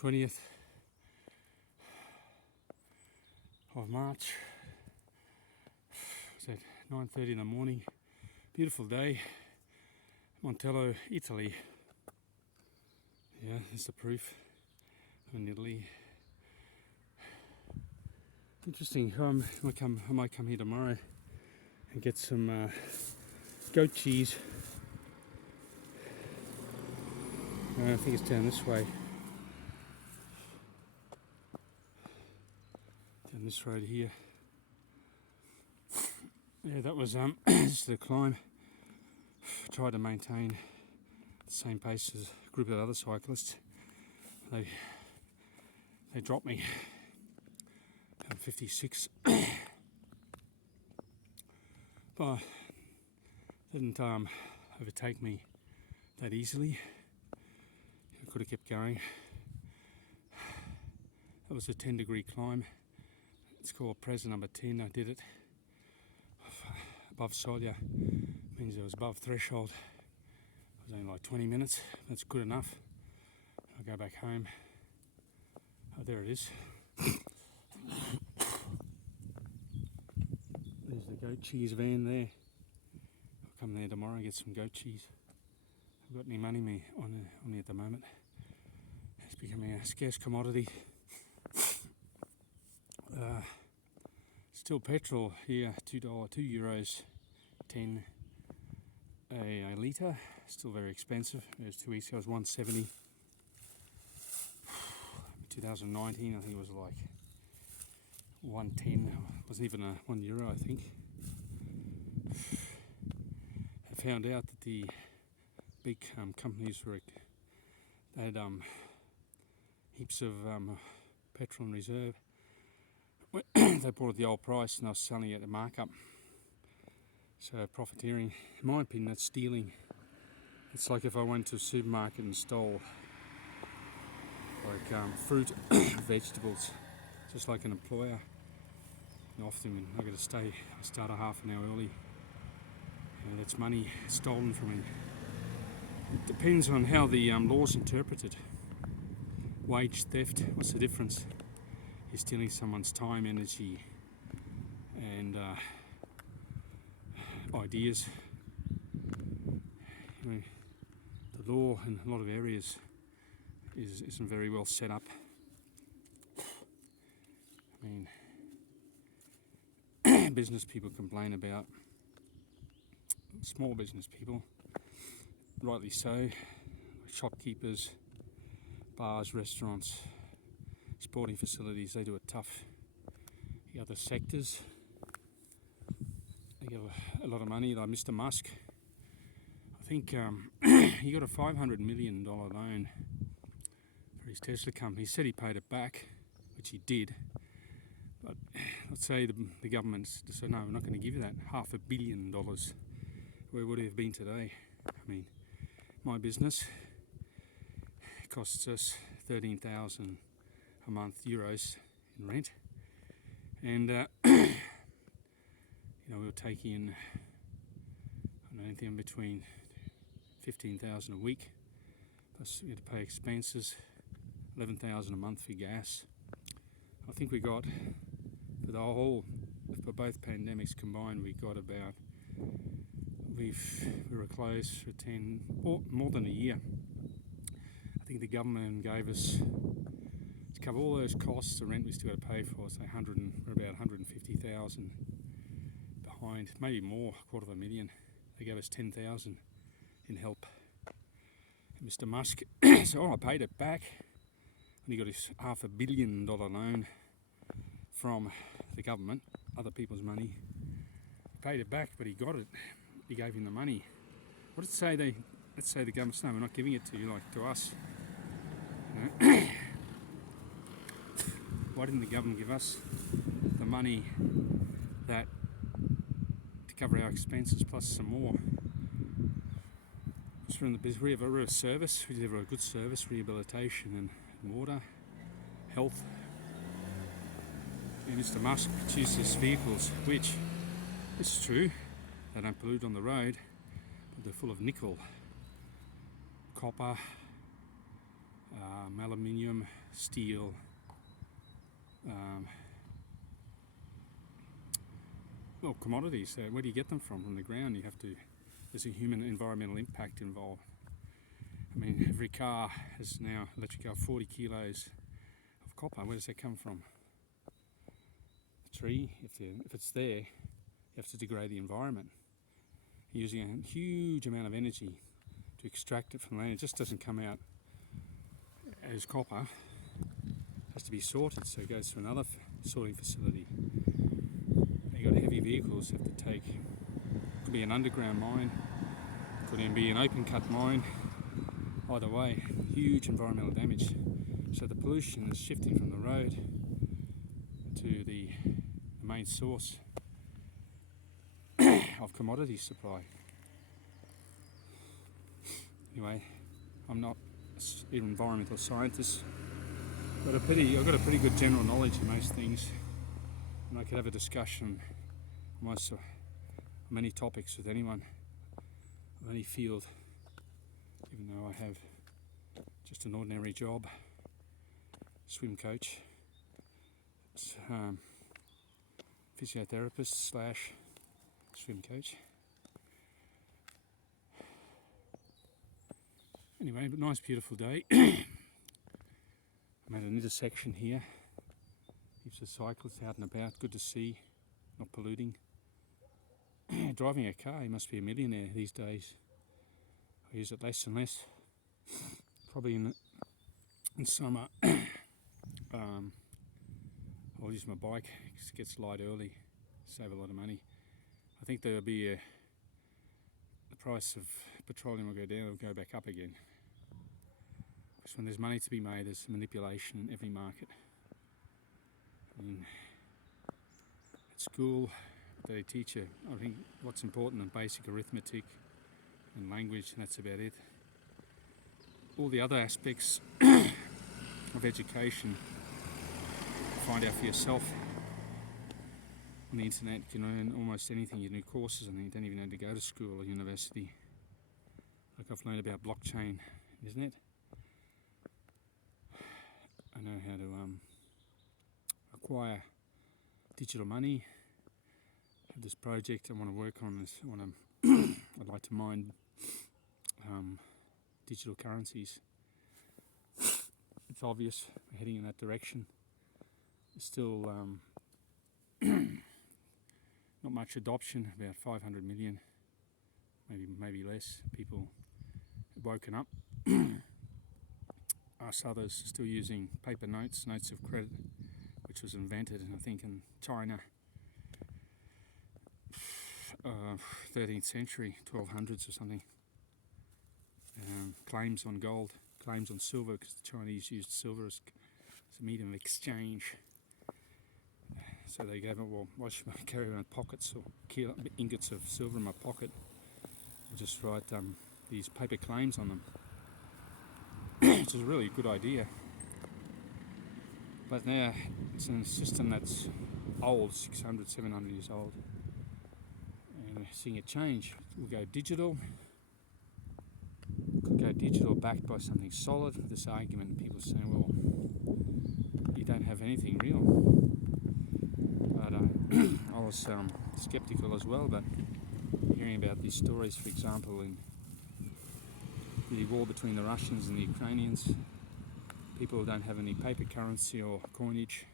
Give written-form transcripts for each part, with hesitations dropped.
20th of March. It's at 9:30 in the morning. Beautiful day. Montello, Italy. Yeah, there's the proof. I'm in Italy. Interesting. I might come here tomorrow and get some goat cheese. I think it's down this way. Down this road here. Yeah, that was just the climb. Tried to maintain the same pace as a group of other cyclists. They dropped me at 56, but didn't overtake me that easily. I could have kept going. That was a 10-degree climb. It's called Presa number 10. I did it above Soglia. Means it was above threshold. It was only like 20 minutes. That's good enough. I'll go back home. Oh, there it is. There's the goat cheese van there. I'll come there tomorrow and get some goat cheese. I've got any money on me at the moment. It's becoming a scarce commodity. Still petrol here, €2.10 a litre. Still very expensive. It was 2 weeks ago, it was 170. 2019, I think it was like 110. It wasn't even €1, I think. I found out that the big companies had heaps of petrol in reserve. They bought it at the old price and I was selling it at a markup. So profiteering, in my opinion, that's stealing. It's like if I went to a supermarket and stole like fruit, vegetables, just like an employer. And often I've got to start a half an hour early. That's money stolen from me. It depends on how the law's interpreted. Wage theft, what's the difference? You're stealing someone's time, energy, and ideas. The law in a lot of areas isn't very well set up. I mean, business people complain about small business people, rightly so, shopkeepers, bars, restaurants, sporting facilities, they do it tough. The other sectors, they get a lot of money, like Mr. Musk. I think he got a $500 million loan for his Tesla company. He said he paid it back, which he did. But let's say the government said, no, we're not going to give you that. $500 million. Where would it have been today? I mean, my business costs us 13,000 a month euros in rent, and we were taking in anything between 15,000 a week, plus we had to pay expenses, 11,000 a month for gas. I think we got for both pandemics combined, we got about we were closed for more than a year. I think the government gave us, to cover all those costs, the rent we still got to pay for, so we're about 150,000 behind, maybe more, $250,000. They gave us 10,000 in help. And Mr. Musk said, I paid it back, and he got his $500 million loan from the government, other people's money. He paid it back, but he got it. He gave him the money. What did it say? Let's say the government said, no, we're not giving it to you, like to us. Why didn't the government give us the money to cover our expenses plus some more? Because we're in the business, we're a service, we deliver a good service, rehabilitation and water, health. And Mr. Musk produces vehicles which, this is true, they don't pollute on the road, but they're full of nickel, copper, aluminium, steel, well, commodities. Where do you get them from? From the ground. There's a human environmental impact involved. I mean, every car has now, electric car, 40 kilos of copper. Where does that come from? The tree. If it's there, you have to degrade the environment. You're using a huge amount of energy to extract it from land. It just doesn't come out as copper. It has to be sorted, so it goes to another sorting facility. You've got heavy vehicles have to take, could be an underground mine, could even be an open cut mine. Either way, huge environmental damage. So the pollution is shifting from the road to the main source of commodity supply. Anyway, I'm not an environmental scientist, but I've got a pretty good general knowledge of most things, and I could have a discussion on many topics with anyone of any field, even though I have just an ordinary job, swim coach, physiotherapist / swim coach. Anyway, but nice beautiful day. I'm at an intersection here. Heaps of cyclists out and about, good to see, not polluting. Driving a car, you must be a millionaire these days. I use it less and less. Probably in summer, I'll use my bike because it gets light early, save a lot of money. I think there'll be the price of petroleum will go down, it'll go back up again. Because when there's money to be made, there's manipulation in every market. At school, they teach you, I think, what's important in basic arithmetic and language, and that's about it. All the other aspects of education, find out for yourself. On the internet, you can learn almost anything. You do courses, and you don't even need to go to school or university. Like I've learned about blockchain, isn't it? I know how to acquire digital money. I have this project I want to work on. I'd like to mine digital currencies. It's obvious we're heading in that direction. There's still not much adoption, about 500 million, maybe less people have woken up. Us others still using paper notes of credit, which was invented, I think, in China, 13th century, 1200s or something. Claims on gold, claims on silver, because the Chinese used silver as a medium of exchange. So they gave it, well, why should I carry around pockets or ingots of silver in my pocket? I'll just write these paper claims on them. Which is a really good idea. But now it's in a system that's old, 600, 700 years old. And we're seeing it change. We'll go digital. Could go digital backed by something solid. This argument, people saying, well, you don't have anything real. But I was skeptical as well, but hearing about these stories, for example, in the war between the Russians and the Ukrainians, people who don't have any paper currency or coinage,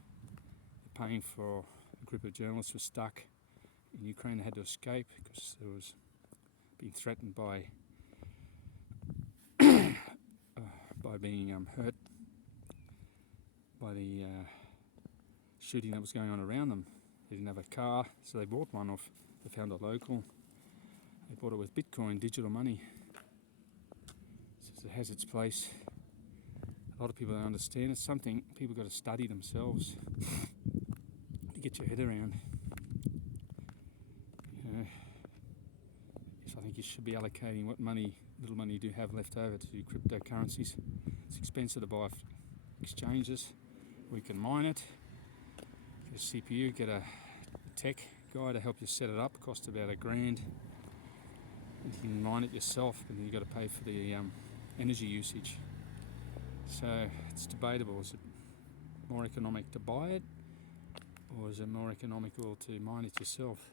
they're paying for a group of journalists who were stuck in Ukraine. They had to escape because they was being threatened by being hurt by the shooting that was going on around them. They didn't have a car, so they bought one off. They found a local. They bought it with Bitcoin, digital money. So it has its place. A lot of people don't understand. It's something people got to study themselves to get your head around. I think you should be allocating what little money you do have left over to cryptocurrencies. It's expensive to buy exchanges. We can mine it. Get a CPU, get a tech guy to help you set it up. It costs about $1,000. You can mine it yourself, but then you got to pay for the energy usage. So it's debatable. Is it more economic to buy it, or is it more economical to mine it yourself?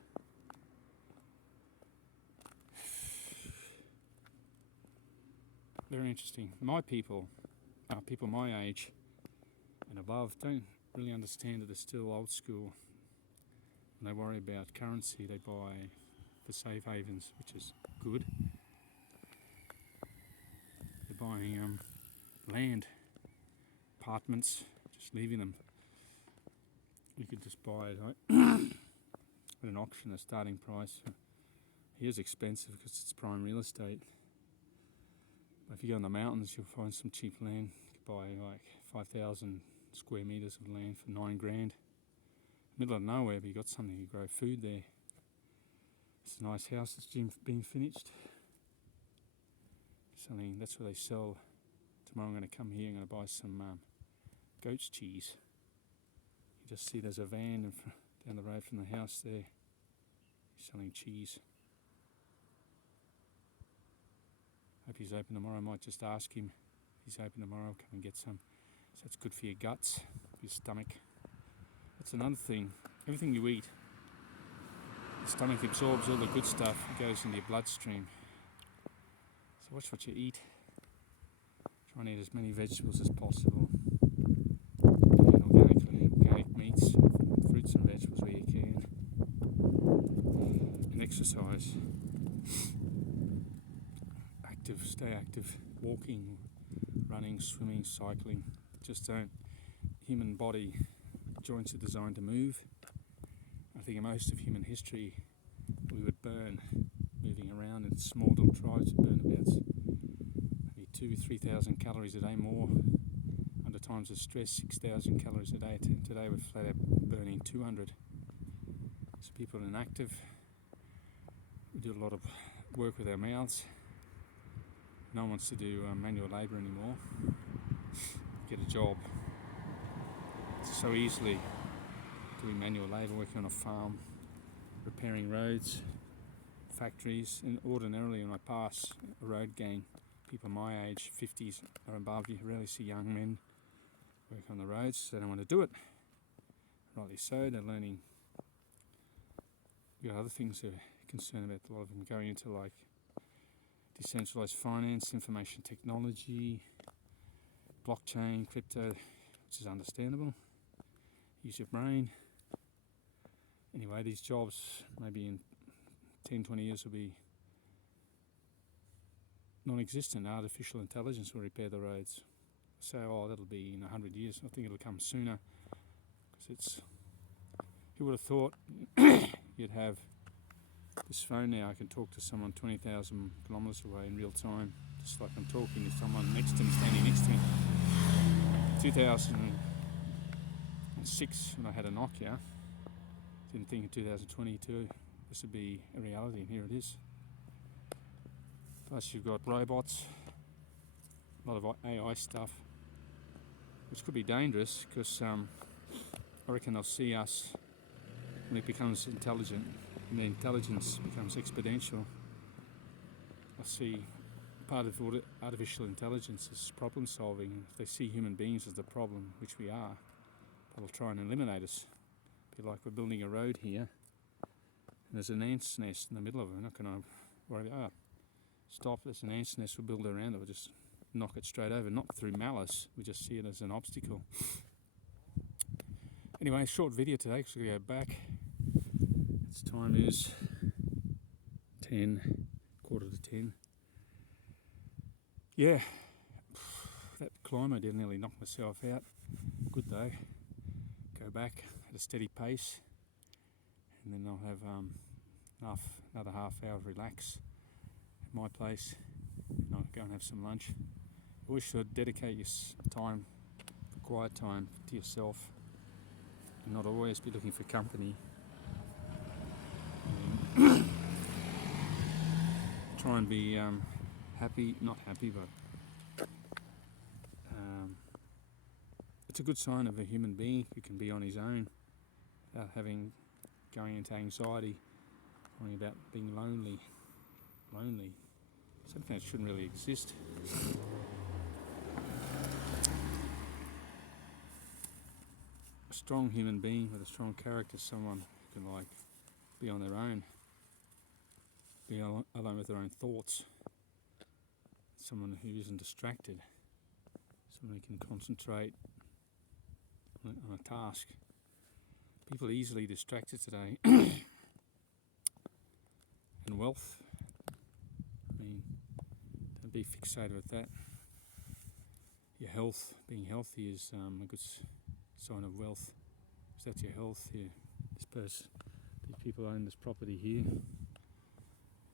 Very interesting. My people my age and above, don't really understand that they're still old school. When they worry about currency, they buy the safe havens, which is good. They're buying land, apartments, just leaving them. You could just buy it at an auction, a starting price. Here's expensive because it's prime real estate. But if you go in the mountains, you'll find some cheap land. You could buy like 5,000 square metres of land for $9,000. Middle of nowhere, but you got something to grow food there. It's a nice house that's been finished. Something that's where they sell. Tomorrow I'm going to come here. I'm going to buy some goat's cheese. You just see there's a van down the road from the house there, selling cheese. Hope he's open tomorrow. I might just ask him if he's open tomorrow. Come and get some. So it's good for your guts, your stomach. That's another thing. Everything you eat, your stomach absorbs all the good stuff. It goes into your bloodstream. So watch what you eat. Try and eat as many vegetables as possible. Organic meats, fruits and vegetables where you can. And exercise. Stay active, walking, running, swimming, cycling. Just don't. Human body joints are designed to move. I think in most of human history we would burn moving around in small little tribes, would burn about maybe 2,000-3,000 calories a day more. Under times of stress, 6,000 calories a day. Today we're flat out burning 200. So people are inactive. We do a lot of work with our mouths. No one wants to do manual labour anymore. Get a job. It's so easily doing manual labour, working on a farm, repairing roads, factories. And ordinarily when I pass a road gang, people my age, 50s or above, you rarely see young men work on the roads. They don't want to do it. Rightly so, they're learning. You've got other things they're concerned about. A lot of them going into like decentralized finance, information technology, blockchain, crypto, which is understandable. Use your brain. Anyway, these jobs maybe in 10-20 years will be non-existent. Artificial intelligence will repair the roads. So, that'll be in 100 years. I think it'll come sooner because it's. Who would have thought you'd have this phone now? I can talk to someone 20,000 kilometres away in real time, just like I'm talking to someone next to me, standing next to me. 2006, when I had a Nokia, didn't think in 2022 this would be a reality, and here it is. Plus, you've got robots, a lot of AI stuff, which could be dangerous because I reckon they'll see us when it becomes intelligent. And the intelligence becomes exponential. I see part of artificial intelligence is problem solving. If they see human beings as the problem, which we are, they'll try and eliminate us. Be like we're building a road here, and there's an ant's nest in the middle of it. We're not going to worry about, stop, there's an ant's nest, we'll build around it, we'll just knock it straight over, not through malice, we just see it as an obstacle. Anyway, short video today because we go back. Its time is 10:15. Yeah, that climb I did nearly knocked myself out. Good though. Go back at a steady pace, and then I'll have another half hour of relax at my place, and I'll go and have some lunch. Always should dedicate your time, quiet time to yourself, and not always be looking for company. Try and be happy, not happy, but it's a good sign of a human being who can be on his own without going into anxiety, worrying about being lonely. Something that shouldn't really exist. a strong human being with a strong character, someone who can like be on their own, be alone with their own thoughts, someone who isn't distracted, someone who can concentrate on a task. People are easily distracted today. And wealth, I mean, don't be fixated with that. Your health, being healthy is a good sign of wealth. If that's your health, these people own this property here.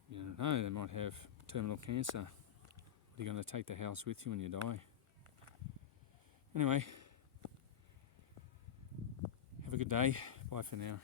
You don't know, they might have terminal cancer. Are you going to take the house with you when you die? Anyway, have a good day. Bye for now.